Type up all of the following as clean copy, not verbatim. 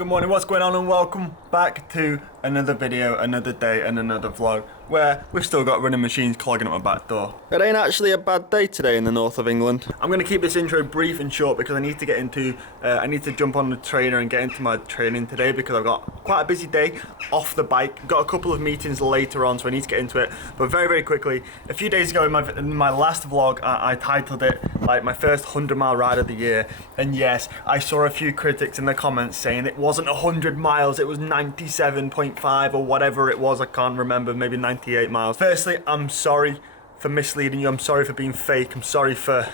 good morning, what's going on, and welcome back to another video, another day and another vlog where we've still got running machines clogging up my back door. It ain't actually a bad day today in the north of England. I'm going to keep this intro brief and short because I need to get into, I need to jump on the trainer and get into my training today because I've got quite a busy day off the bike. Got a couple of meetings later on, so I need to get into it. But very quickly, a few days ago in my last vlog, I titled it like my first 100-mile ride of the year. And yes, I saw a few critics in the comments saying it wasn't 100 miles, it was 97.5 or whatever it was, I can't remember, maybe 98 miles. Firstly, I'm sorry for misleading you, I'm sorry for being fake, I'm sorry for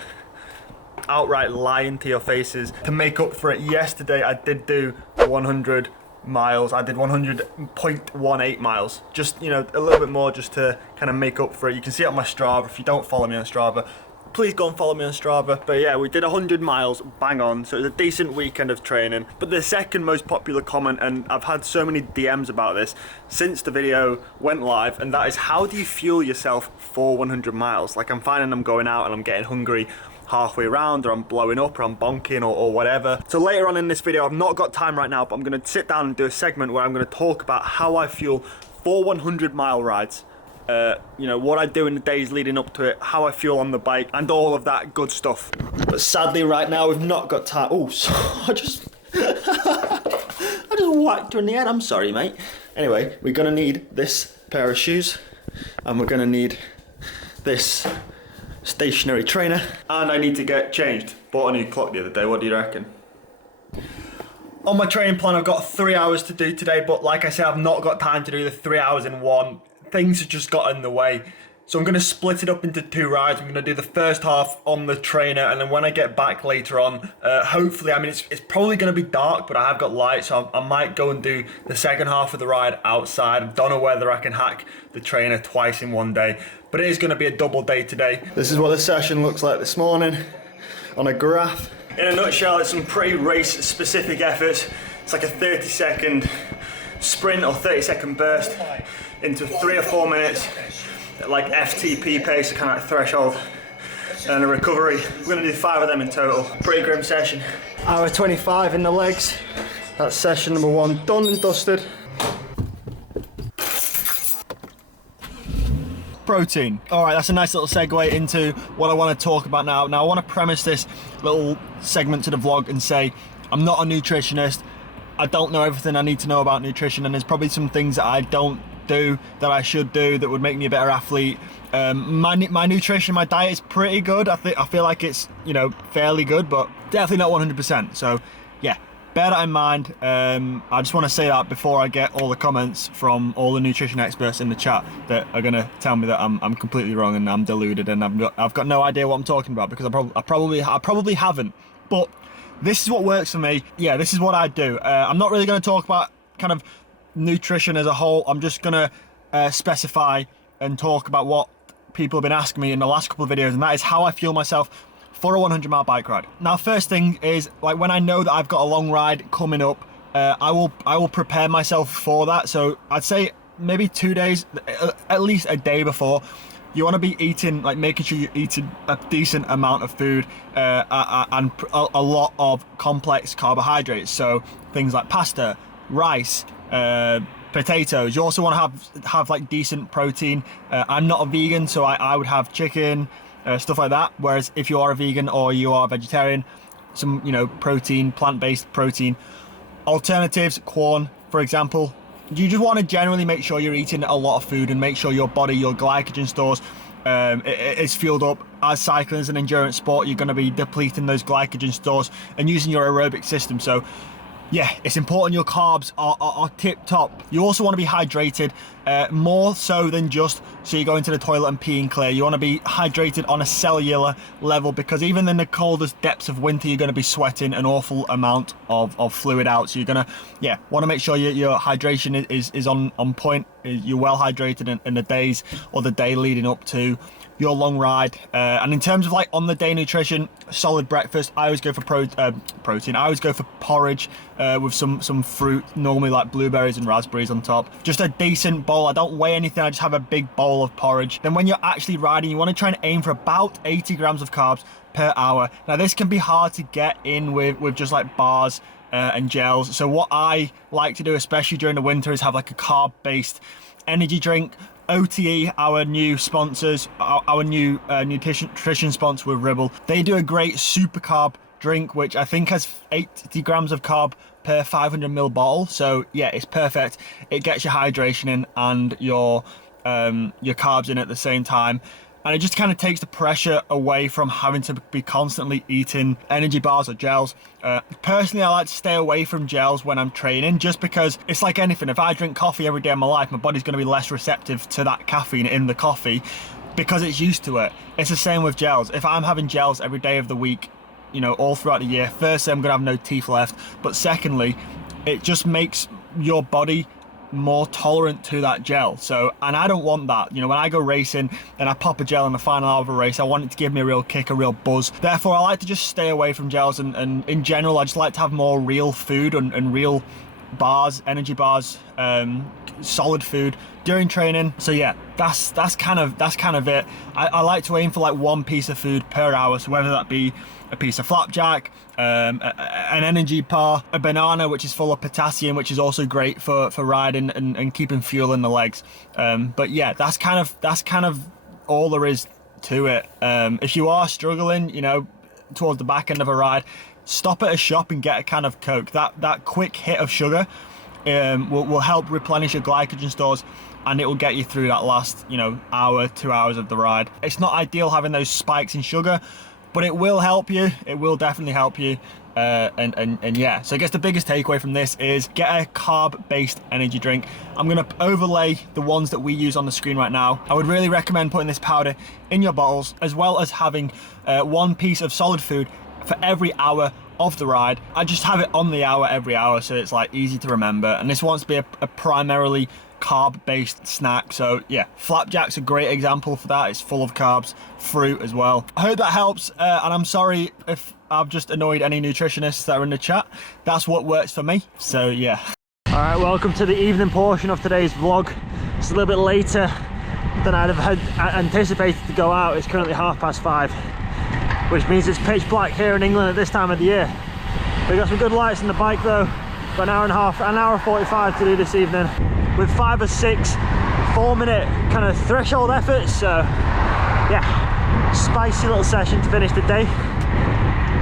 outright lying to your faces. To make up for it, yesterday I did do 100 miles. I did 100.18 miles. Just, you know, a little bit more just to kind of make up for it. You can see it on my Strava. If you don't follow me on Strava, please go and follow me on Strava. But yeah, we did 100 miles, bang on. So it was a decent weekend of training. But the second most popular comment, and I've had so many DMs about this since the video went live, and that is, how do you fuel yourself for 100 miles? Like, I'm finding I'm going out and I'm getting hungry halfway around, or I'm blowing up, or I'm bonking, or whatever. So later on in this video, I've not got time right now, but I'm gonna sit down and do a segment where I'm gonna talk about how I fuel for 100-mile rides. You know, what I do in the days leading up to it, how I fuel on the bike, and all of that good stuff. But sadly right now we've not got time. Oh, so I just whacked her in the head, I'm sorry mate. Anyway, we're gonna need this pair of shoes, and we're gonna need this stationary trainer, and I need to get changed. Bought a new clock the other day, what do you reckon? On my training plan, I've got 3 hours to do today, but like I said, I've not got time to do the 3 hours in one. Things have just got in the way. So I'm going to split it up into 2 rides. I'm going to do the first half on the trainer, and then when I get back later on, hopefully, I mean, it's probably going to be dark, but I have got light, so I might go and do the second half of the ride outside. I don't know whether I can hack the trainer twice in one day, but it is going to be a double day today. This is what the session looks like this morning on a graph. In a nutshell, it's some pretty race-specific efforts. It's like a 30-second sprint or 30-second burst into 3 or 4 minutes, like FTP pace, kind of like threshold, and a recovery. We're gonna do 5 of them in total. Pretty grim session. Hour 25 in the legs. That's session number 1 done and dusted. Protein. All right, that's a nice little segue into what I want to talk about now. Now, I want to premise this little segment to the vlog and say, I'm not a nutritionist. I don't know everything I need to know about nutrition, and there's probably some things that I don't do that I should do that would make me a better athlete. My nutrition, my diet is pretty good. I feel like it's, you know, fairly good, but definitely not 100%. So yeah, bear that in mind. I just want to say that before I get all the comments from all the nutrition experts in the chat that are gonna tell me that I'm completely wrong and I'm deluded and I've got no idea what I'm talking about, because I probably haven't. But this is what works for me. Yeah, this is what I do. I'm not really going to talk about kind of nutrition as a whole. I'm just going to specify and talk about what people have been asking me in the last couple of videos, and that is how I fuel myself for a 100-mile bike ride. Now, first thing is, like, when I know that I've got a long ride coming up, I will prepare myself for that. So I'd say maybe 2 days, at least a day before. You want to be eating, like, making sure you're eating a decent amount of food and a lot of complex carbohydrates. So things like pasta, rice, potatoes. You also want to have like decent protein. I'm not a vegan, so I would have chicken, stuff like that. Whereas if you are a vegan or you are a vegetarian, some, you know, protein, plant-based protein alternatives, corn, for example. You just want to generally make sure you're eating a lot of food and make sure your body, your glycogen stores, is fueled up. As cycling is an endurance sport, you're going to be depleting those glycogen stores and using your aerobic system. So yeah, it's important your carbs are tip top. You also want to be hydrated, more so than just so you go into the toilet and pee and clear. You want to be hydrated on a cellular level, because even in the coldest depths of winter, you're going to be sweating an awful amount of fluid out. So you're going to, yeah, want to make sure your hydration is on point. You're well hydrated in the days or the day leading up to your long ride. And in terms of like on the day nutrition, solid breakfast. I always go for protein. I always go for porridge with some fruit, normally like blueberries and raspberries on top. Just a decent bowl. I don't weigh anything, I just have a big bowl of porridge. Then when you're actually riding, you want to try and aim for about 80 grams of carbs per hour. Now this can be hard to get in with just like bars and gels. So what I like to do, especially during the winter, is have like a carb-based energy drink. OTE, our new sponsors, our new nutrition sponsor with Ribble, they do a great super carb drink, which I think has 80 grams of carb per 500ml bottle. So yeah, it's perfect. It gets your hydration in and your carbs in at the same time. And it just kind of takes the pressure away from having to be constantly eating energy bars or gels. Personally, I like to stay away from gels when I'm training, just because it's like anything. If I drink coffee every day of my life, my body's going to be less receptive to that caffeine in the coffee because it's used to it. It's the same with gels. If I'm having gels every day of the week, you know, all throughout the year, firstly, I'm going to have no teeth left. But secondly, it just makes your body more tolerant to that gel. So, and I don't want that. You know, when I go racing and I pop a gel in the final hour of a race, I want it to give me a real kick, a real buzz. Therefore, I like to just stay away from gels, and in general, I just like to have more real food and real bars, energy bars, solid food during training. So yeah, that's kind of it. I like to aim for like one piece of food per hour. So whether that be a piece of flapjack, an energy bar, a banana which is full of potassium, which is also great for riding and keeping fuel in the legs. But yeah, that's kind of all there is to it. If you are struggling, you know, towards the back end of a ride, stop at a shop and get a can of Coke. That quick hit of sugar will help replenish your glycogen stores, and it will get you through that last, you know, hour, 2 hours of the ride. It's not ideal having those spikes in sugar, but it will help you. It will definitely help you. And yeah, so I guess the biggest takeaway from this is get a carb-based energy drink. I'm gonna overlay the ones that we use on the screen right now. I would really recommend putting this powder in your bottles, as well as having one piece of solid food for every hour of the ride. I just have it on the hour every hour, so it's like easy to remember. And this wants to be a primarily carb-based snack. So yeah, flapjack's a great example for that. It's full of carbs, fruit as well. I hope that helps, and I'm sorry if I've just annoyed any nutritionists that are in the chat. That's what works for me, so yeah. All right, welcome to the evening portion of today's vlog. It's a little bit later than I'd have anticipated to go out. It's currently 5:30, which means it's pitch black here in England at this time of the year. We've got some good lights on the bike though. Got an hour and a half, an hour 45 to do this evening, with 5 or 6 4-minute kind of threshold efforts. So yeah, spicy little session to finish the day.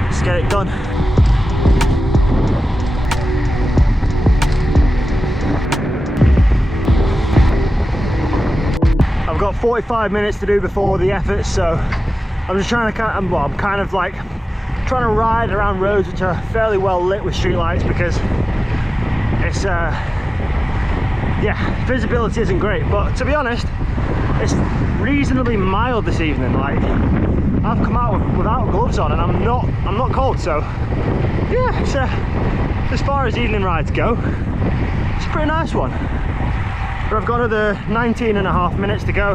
Let's get it done. I've got 45 minutes to do before the effort, so I'm just trying to I'm kind of like trying to ride around roads which are fairly well lit with street lights, because it's yeah, visibility isn't great. But to be honest, it's reasonably mild this evening. Like, I've come out without gloves on and I'm not cold, so yeah, it's as far as evening rides go, it's a pretty nice one. But I've got another 19 and a half minutes to go,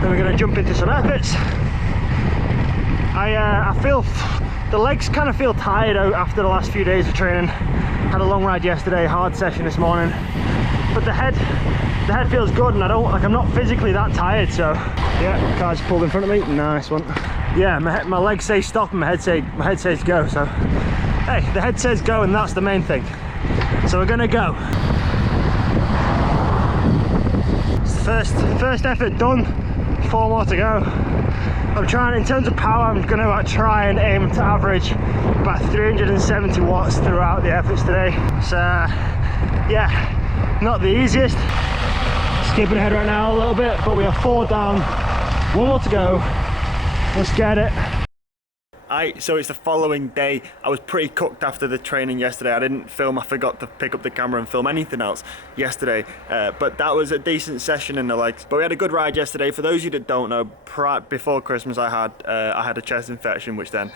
then we're going to jump into some efforts. I feel the legs kind of feel tired out after the last few days of training. Had a long ride yesterday, hard session this morning, but the head feels good, and I'm not physically that tired. So yeah, car's pulled in front of me, nice one. Yeah, my legs say stop and my head says go. So hey, the head says go, and that's the main thing. So we're gonna go. It's the first effort done, 4 more to go. I'm trying, in terms of power, I'm going to try and aim to average about 370 watts throughout the efforts today. So yeah, not the easiest. Skipping ahead right now a little bit, but we are 4 down, 1 more to go. Let's get it. So it's the following day. I was pretty cooked after the training yesterday. I didn't film, I forgot to pick up the camera and film anything else yesterday, but that was a decent session in the legs. But we had a good ride yesterday. For those of you that don't know, before Christmas I had a chest infection, which then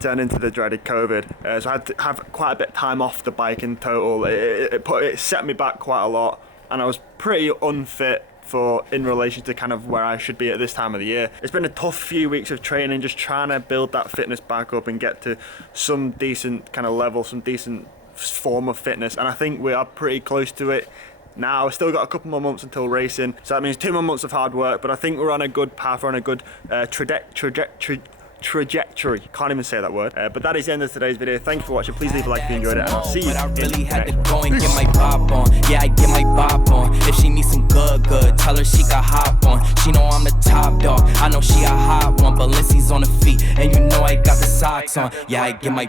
turned into the dreaded COVID, so I had to have quite a bit of time off the bike in total. It set me back quite a lot, and I was pretty unfit in relation to kind of where I should be at this time of the year. It's been a tough few weeks of training, just trying to build that fitness back up and get to some decent kind of level, some decent form of fitness, and I think we are pretty close to it now. We've still got a couple more months until racing, so that means 2 more months of hard work, but I think we're on a good path, we're on a good trajectory. Can't even say that word. But that is the end of today's video. Thank you for watching. Please leave a like if you enjoyed it, and I'll see you. But I really in had the to next go and one. get my bop on. Yeah, I get my bop on. If she needs some good, tell her she got hop on. She know I'm the top dog. I know she a hot one, but Lindsay's on the feet, and you know I got the socks on. Yeah, I get my